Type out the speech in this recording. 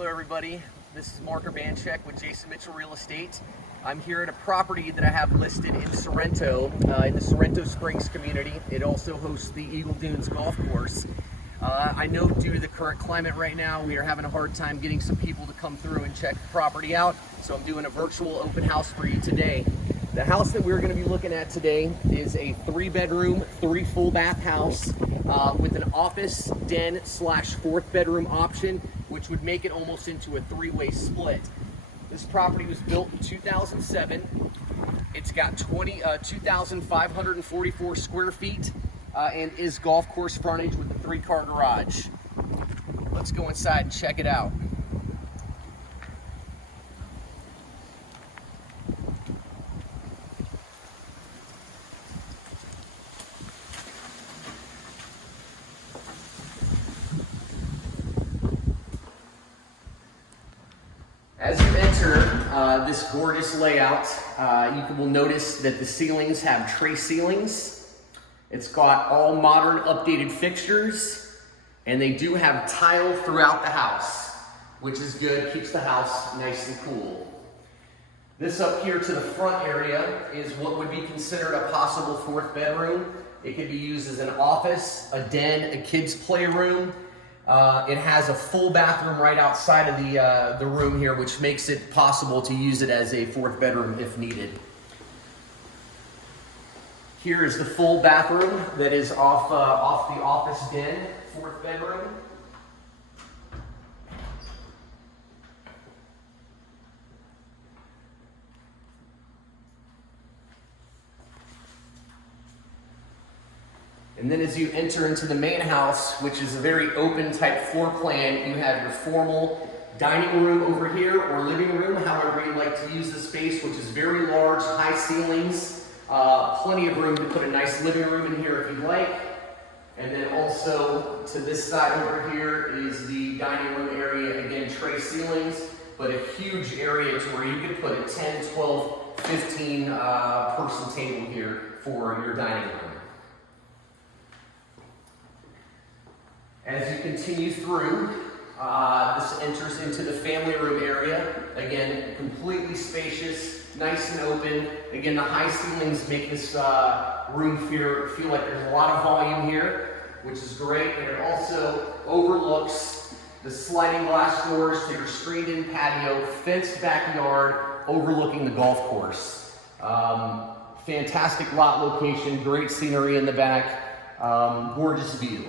Hello everybody, this is Mark Urbanchek with Jason Mitchell Real Estate. I'm here at a property that I have listed in Sorrento, in the Sorrento Springs community. It also hosts the Eagle Dunes Golf Course. I know due to the current climate right now, we are having a hard time getting some people to come through and check the property out, so I'm doing a virtual open house for you today. The house that we're going to be looking at today is a 3-bedroom, 3 full bath house with an office, den / 4th bedroom option, which would make it almost into a 3-way split. This property was built in 2007. It's got 2,544 square feet and is golf course frontage with a 3-car garage. Let's go inside and check it out. As you enter this gorgeous layout, you will notice that the ceilings have tray ceilings. It's got all modern updated fixtures, and they do have tile throughout the house, which is good, keeps the house nice and cool. This up here to the front area is what would be considered a possible 4th bedroom. It could be used as an office, a den, a kid's playroom. It has a full bathroom right outside of the room here, which makes it possible to use it as a 4th bedroom if needed. Here is the full bathroom that is off the office den, 4th bedroom. And then as you enter into the main house, which is a very open type floor plan, you have your formal dining room over here or living room, however you like to use the space, which is very large, high ceilings, plenty of room to put a nice living room in here if you'd like. And then also to this side over here is the dining room area, again tray ceilings, but a huge area to where you could put a 10, 12, 15 person table here for your dining room. As you continue through, this enters into the family room area. Again, completely spacious, nice and open. Again, the high ceilings make this room feel like there's a lot of volume here, which is great. And it also overlooks the sliding glass doors to your screened-in patio, fenced backyard, overlooking the golf course. Fantastic lot location, great scenery in the back, gorgeous view.